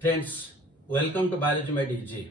Friends, welcome to Biology Made Easy.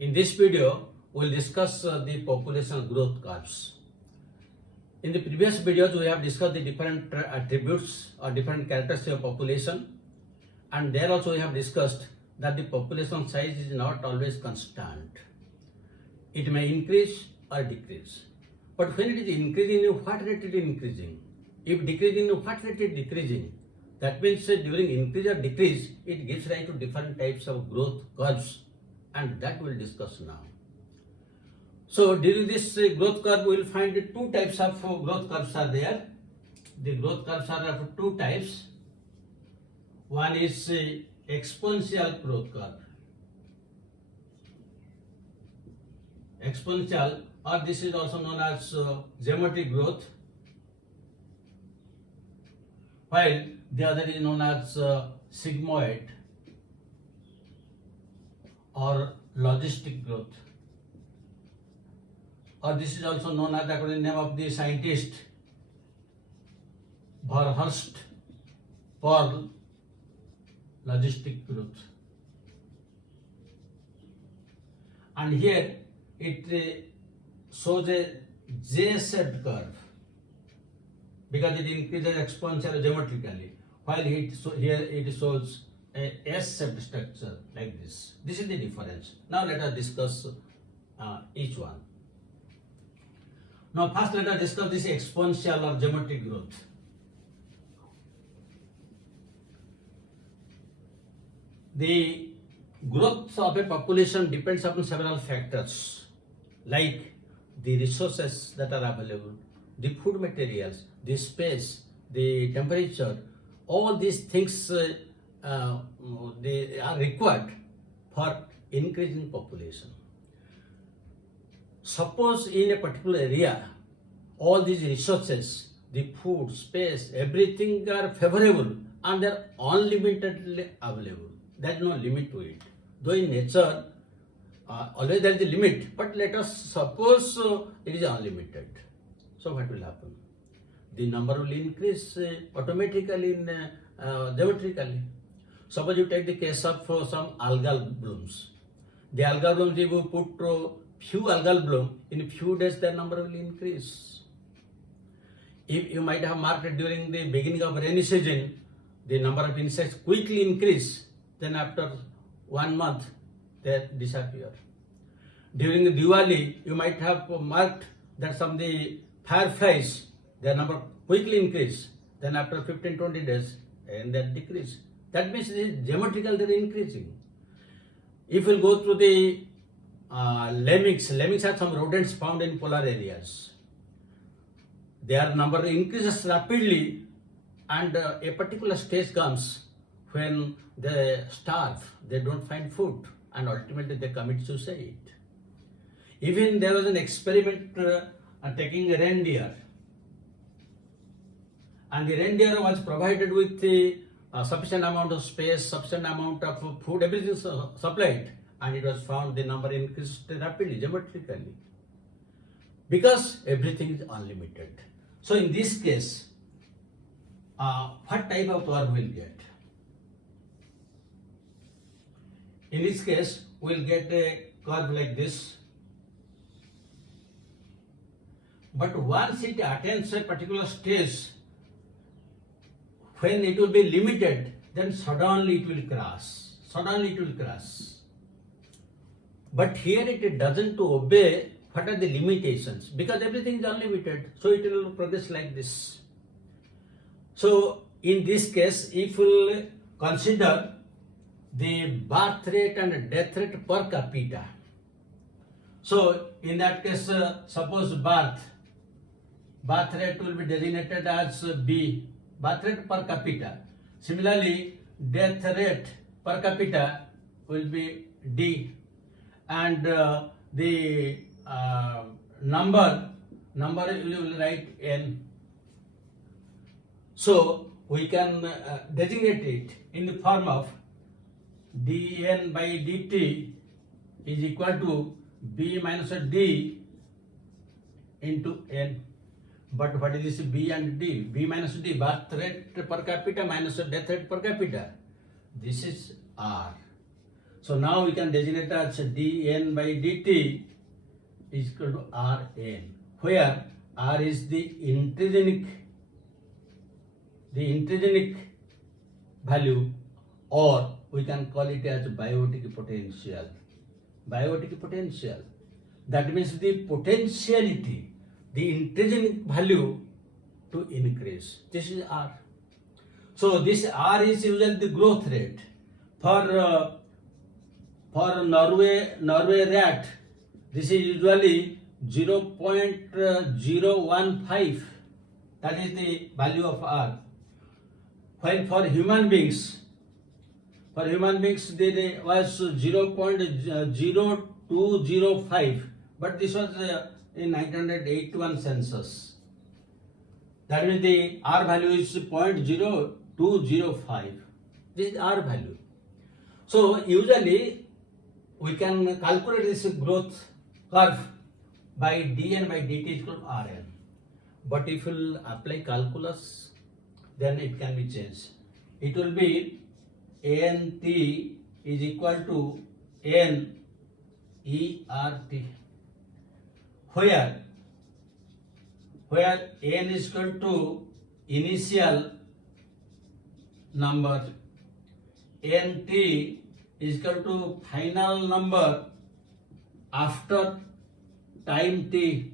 In this video, we will discuss the population growth curves. In the previous videos, we have discussed the different attributes or different characteristics of population, and there also we have discussed that the population size is not always constant. It may increase or decrease. But when it is increasing, what rate it is increasing? If decreasing, what rate it is decreasing? That means during increase or decrease, it gives rise to different types of growth curves, and that we will discuss now. So during this growth curve, we will find two types of growth curves are there. The growth curves are of two types. One is exponential growth curve. Exponential, or this is also known as geometric growth, while the other is known as sigmoid or logistic growth, or this is also known as, according to the name of the scientist, Verhulst Perl logistic growth. And here it shows a J-shaped curve because it increases exponentially geometrically, while here it shows a S-shaped structure like this. This is the difference. Now let us discuss each one. Now first let us discuss this exponential or geometric growth. The growth of a population depends upon several factors like the resources that are available, the food materials, the space, the temperature. All these things they are required for increasing population. Suppose in a particular area, all these resources, the food, space, everything are favorable and they are unlimitedly available. There is no limit to it. Though in nature, always there is a limit, but let us suppose it is unlimited. So what will happen? The number will increase automatically in geometrically. Suppose you take the case of some algal blooms. The algal blooms, if you put few algal bloom, in few days their number will increase. If you might have marked during the beginning of rainy season, the number of insects quickly increase, then after 1 month they disappear. During the Diwali, you might have marked that some of the fireflies, their number quickly increase, then after 15-20 days, and then decrease. That means geometrical they are increasing. If we go through the lemmings are some rodents found in polar areas. Their number increases rapidly, and a particular stage comes when they starve, they don't find food, and ultimately they commit suicide. Even there was an experiment taking a reindeer, and the reindeer was provided with sufficient amount of space, sufficient amount of food, everything supplied, and it was found the number increased rapidly, geometrically, because everything is unlimited. So in this case, what type of curve we'll get? In this case, we'll get a curve like this. But once it attains a particular stage, when it will be limited, then suddenly it will crash. Suddenly it will crash. But here it doesn't obey what are the limitations, because everything is unlimited, so it will progress like this. So in this case, if we will consider the birth rate and death rate per capita. So in that case, suppose birth rate will be designated as B, birth rate per capita. Similarly, death rate per capita will be D, and the number you will write N. So we can designate it in the form of dN by dt is equal to B minus D into N. But what is this B and D? B minus D, birth rate per capita minus death rate per capita. This is R. So now we can designate as dn by dt is equal to Rn, where R is the intrinsic value, or we can call it as biotic potential. Biotic potential. That means the potentiality, the intrinsic value to increase. This is R. So this R is usually the growth rate. For Norway rat, this is usually 0.015. That is the value of R. While for human beings there was 0.0205, but this was in 1981 census. That means the R value is 0.0205. This is R value. So usually we can calculate this growth curve by dn by dt is equal to Rn. But if you apply calculus, then it can be changed. It will be nt is equal to n ERT, where n is equal to initial number, nt is equal to final number after time t.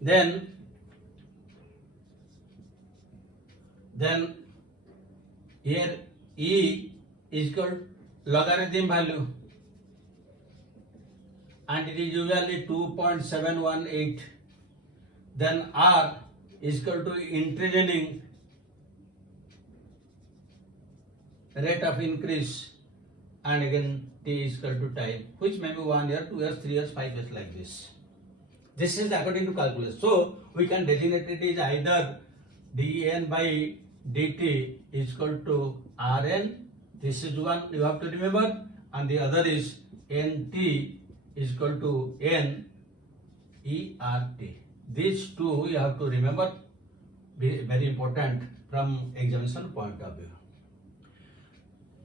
Then here E is equal to logarithm value, and it is usually 2.718. Then R is equal to intrinsic rate of increase, and again T is equal to time, which may be 1 year, 2 years, 3 years, 5 years, like this. This is according to calculus. So we can designate it as either dn by dt is equal to Rn. This is one you have to remember, and the other is nt is equal to n ERT. These two you have to remember, very important from examination point of view.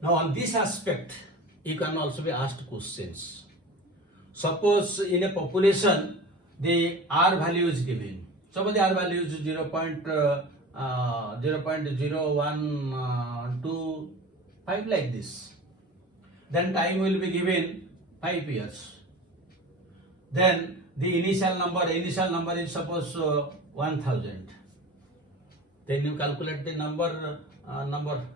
Now on this aspect, you can also be asked questions. Suppose in a population, the R value is given. Suppose the R value is 0.0125 like this. Then time will be given 5 years. Then the initial number is suppose 1000. Then you calculate the number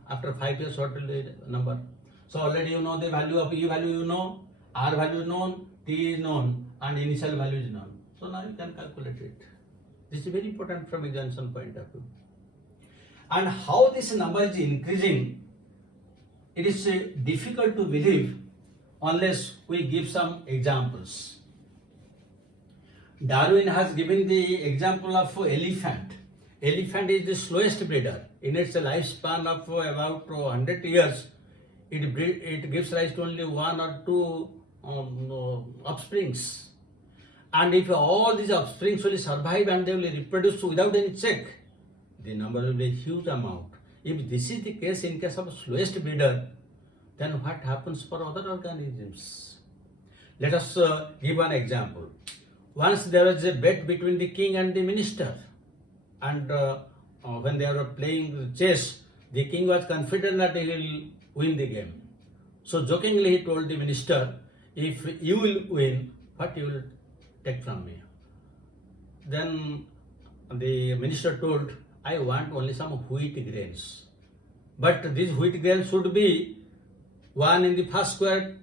after 5 years, what will be the number? So already you know the value of E value, you know, R value is known, T is known, and initial value is known. So now you can calculate it. This is very important from examination point of view. And how this number is increasing, it is difficult to believe unless we give some examples. Darwin has given the example of elephant. Elephant is the slowest breeder. In its lifespan of about 100 years, it gives rise to only 1 or 2 offsprings. And if all these offsprings will survive and they will reproduce without any check, the number will be a huge amount. If this is the case in case of slowest breeder, then what happens for other organisms? Let us give one example. Once there was a bet between the king and the minister, and when they were playing chess, the king was confident that he will win the game. So jokingly he told the minister, if you will win, what you will take from me? Then the minister told, I want only some wheat grains. But these wheat grains should be 1 in the first square,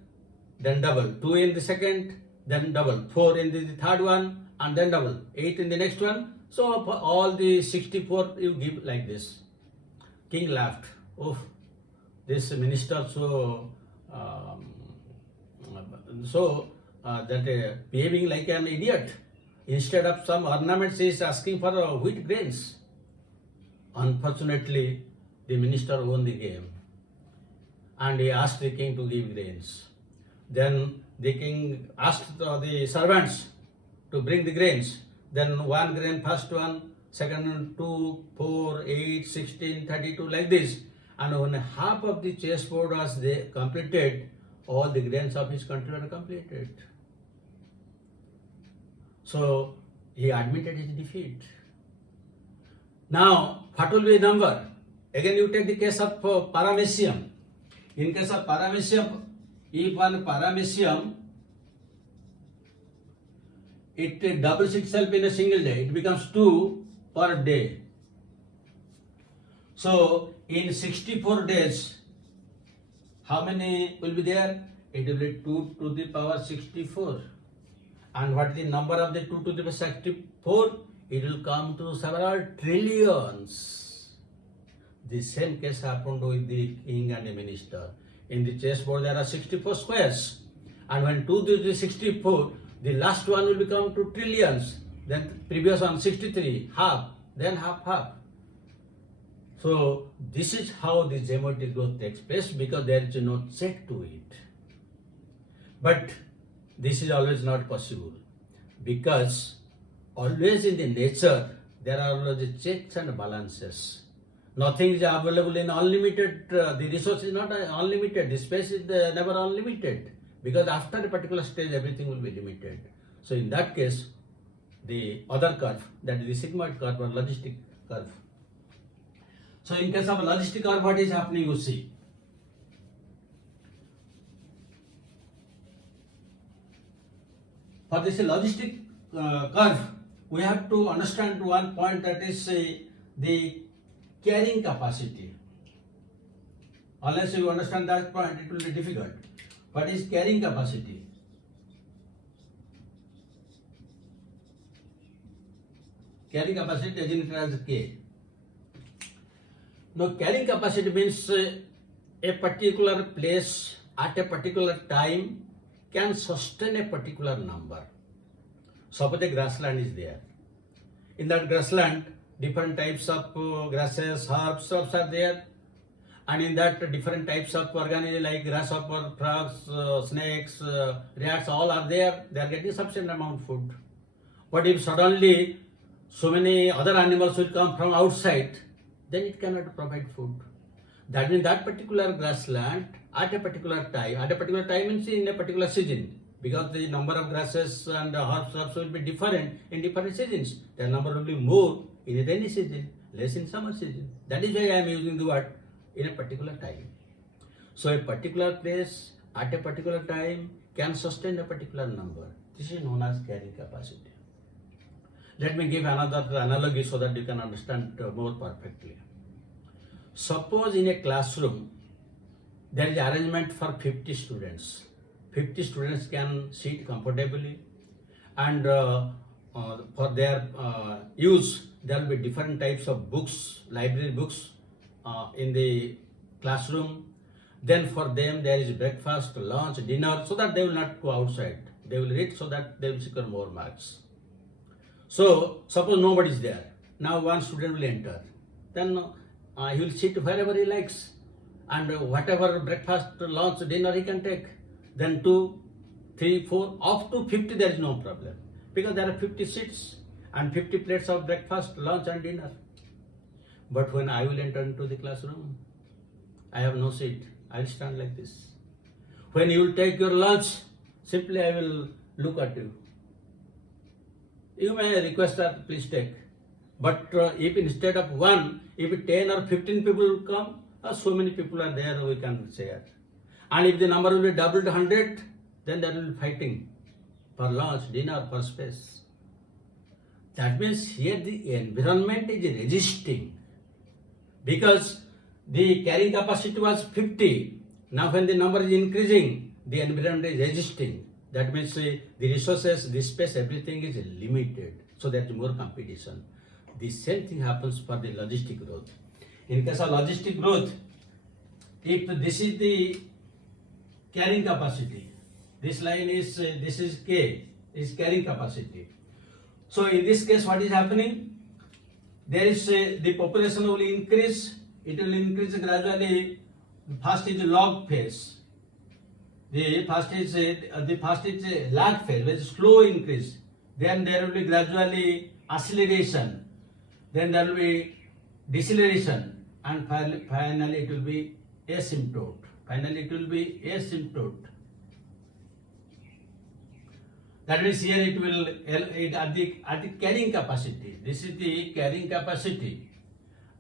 then double, 2 in the second, then double, 4 in the third one, and then double, 8 in the next one. So for all the 64 you give like this. King laughed. Oh, this minister behaving like an idiot. Instead of some ornaments, he is asking for wheat grains. Unfortunately, the minister won the game, and he asked the king to give grains. Then the king asked the servants to bring the grains. Then 1 grain, first one, second one 2, 4, 8, 16, 32, like this. And when half of the chessboard was completed, all the grains of his country were completed. So he admitted his defeat. Now, what will be the number? Again, you take the case of paramecium. In case of paramecium, if one paramecium, it doubles itself in a single day, it becomes 2 per day. So, in 64 days, how many will be there? It will be 2 to the power 64. And what is the number of the 2 to the power 64? It will come to several trillions. The same case happened with the king and the minister. In the chessboard there are 64 squares. And when 2 to the 64, the last one will become to trillions. Then previous one 63, half, then half. So this is how the geometric growth takes place, because there is no check to it. But this is always not possible, because always in the nature there are always checks and balances. Nothing is available in unlimited, the resource is not unlimited, the space is never unlimited, because after a particular stage everything will be limited. So in that case, the other curve, that is the sigmoid curve or logistic curve. So in case of logistic curve, what is happening, you see. For this logistic curve, we have to understand one point, that is the carrying capacity. Unless you understand that point, it will be difficult. What is carrying capacity? Carrying capacity designated as K. Now, carrying capacity means a particular place at a particular time can sustain a particular number. Suppose a grassland is there. In that grassland, different types of grasses, herbs, shrubs are there. And in that, different types of organisms like grasshopper, frogs, snakes, rats, all are there. They are getting sufficient amount of food. But if suddenly so many other animals will come from outside, then it cannot provide food. That means that particular grassland at a particular time means in a particular season, because the number of grasses and herbs, shrubs will be different in different seasons. Their number will be more in a rainy season, less in summer season. That is why I am using the word in a particular time. So a particular place at a particular time can sustain a particular number. This is known as carrying capacity. Let me give another analogy so that you can understand more perfectly. Suppose in a classroom, there is arrangement for 50 students. 50 students can sit comfortably, and for their use, there will be different types of books, library books in the classroom. Then for them there is breakfast, lunch, dinner, so that they will not go outside. They will read so that they will secure more marks. So suppose nobody is there. Now one student will enter. Then he will sit wherever he likes, and whatever breakfast, lunch, dinner he can take. Then 2, 3, 4, up to 50 there is no problem, because there are 50 seats and 50 plates of breakfast, lunch and dinner. But when I will enter into the classroom, I have no seat. I will stand like this. When you will take your lunch, simply I will look at you. You may request that please take. But if instead of one, if 10 or 15 people will come, so many people are there, we can share. And if the number will be doubled 100, then there will be fighting for lunch, dinner, for space. That means here the environment is resisting, because the carrying capacity was 50. Now when the number is increasing, the environment is resisting. That means the resources, the space, everything is limited. So there is more competition. The same thing happens for the logistic growth. In case of logistic growth, if this is the carrying capacity, this line is, this is K, is carrying capacity. So in this case, what is happening? There is the population will increase. It will increase gradually. First is log phase. The first is lag phase, which is slow increase. Then there will be gradually acceleration. then there will be deceleration, and finally it will be asymptote. Finally it will be asymptote. That means here it will at the carrying capacity. This is the carrying capacity.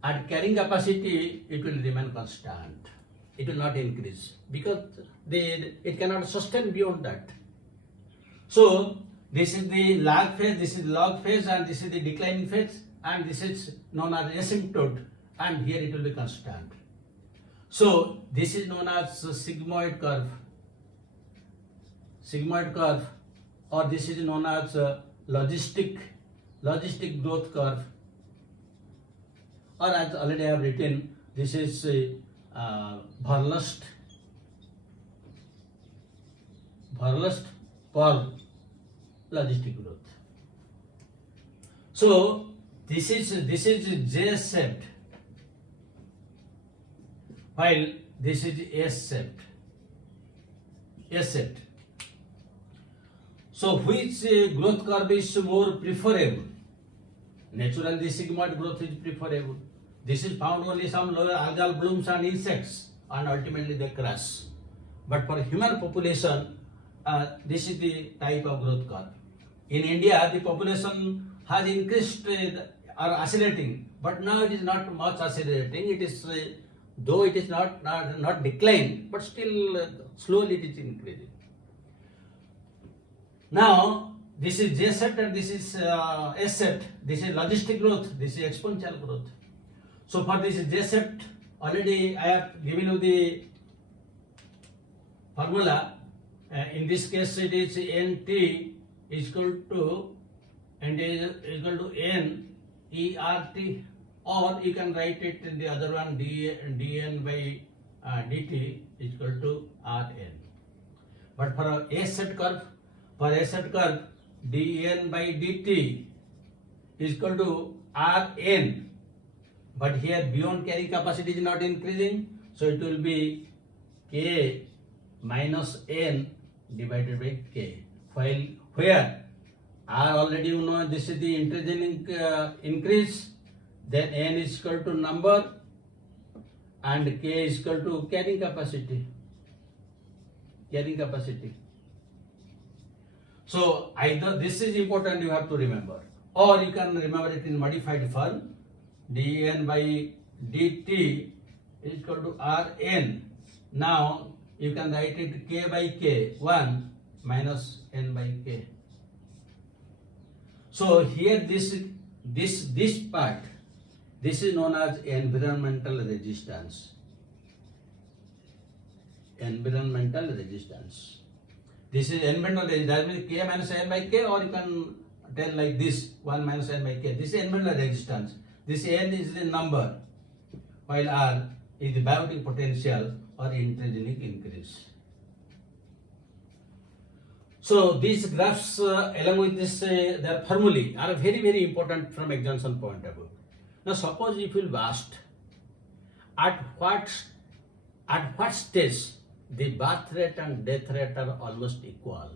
At carrying capacity, it will remain constant. It will not increase because it cannot sustain beyond that. So this is the lag phase, this is the log phase, and this is the declining phase, and this is known as asymptote, and here it will be constant. So this is known as sigmoid curve. Sigmoid curve, or this is known as logistic growth curve, or as already I have written, this is Verlust for logistic growth. So this is J-shaped, while this is S-shaped. So which growth curve is more preferable? Naturally, the sigmoid growth is preferable. This is found only some lower algal blooms and insects, and ultimately they crash. But for human population, this is the type of growth curve. In India, the population has increased or accelerating, but now it is not much accelerating. It is, though it is not decline, but still slowly it is increasing. Now, this is J-shaped and this is S-shaped. This is logistic growth, this is exponential growth. So for this J-shaped, already I have given you the formula. In this case, it is NT is equal to N ERT, or you can write it in the other one, dN by dt is equal to Rn. But for a S-shaped curve, dN by dt is equal to Rn. But here beyond carrying capacity is not increasing, so it will be K minus N divided by K. While where R already you know this is the increasing increase, then N is equal to number and K is equal to carrying capacity. So either this is important, you have to remember, or you can remember it in modified form. dN by dt is equal to Rn. Now you can write it K by K, 1 minus N by K. So here this part, this is known as environmental resistance. This is environmental resistance, that means K minus N by K, or you can tell like this, 1 minus N by K. This is environmental resistance. This N is the number, while R is the biotic potential or intrinsic increase. So these graphs along with this their formulae are very, very important from examination point of view. Now suppose if you will be asked at what stage the birth rate and death rate are almost equal,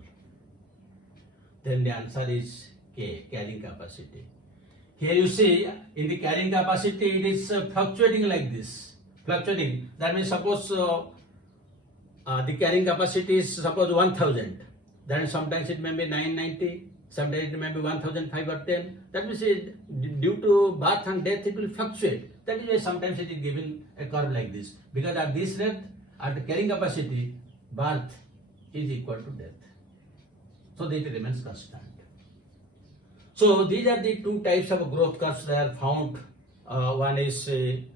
then the answer is K, carrying capacity. Here you see in the carrying capacity it is fluctuating like this. That means suppose the carrying capacity is suppose 1000. Then sometimes it may be 990, sometimes it may be 1005 or 10. That means due to birth and death it will fluctuate. That is why sometimes it is given a curve like this. Because at this rate, at the carrying capacity, birth is equal to death. So that it remains constant. So these are the two types of growth curves that are found. One is the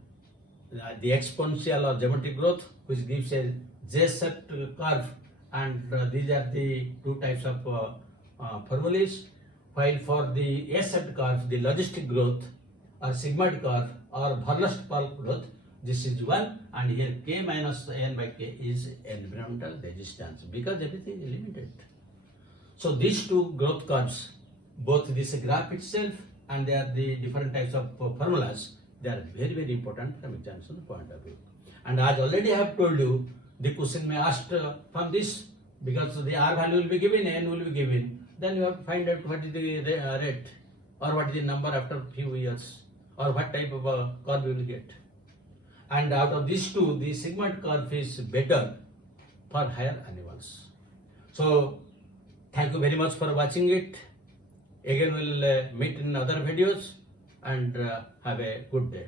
exponential or geometric growth, which gives a J-shaped curve, and these are the two types of formulas. While for the S-shaped curve, the logistic growth or sigmoid curve or Verlust curve growth, this is 1, and here K minus N by K is environmental resistance, because everything is limited. So these two growth curves, both this graph itself and they are the different types of formulas, they are very, very important from examination point of view. And as already I have told you, the question may ask from this, because the R value will be given, N will be given, then you have to find out what is the rate or what is the number after few years, or what type of a curve you will get. And out of these two, the sigmoid curve is better for higher animals. So thank you very much for watching it. Again we'll meet in other videos, and have a good day.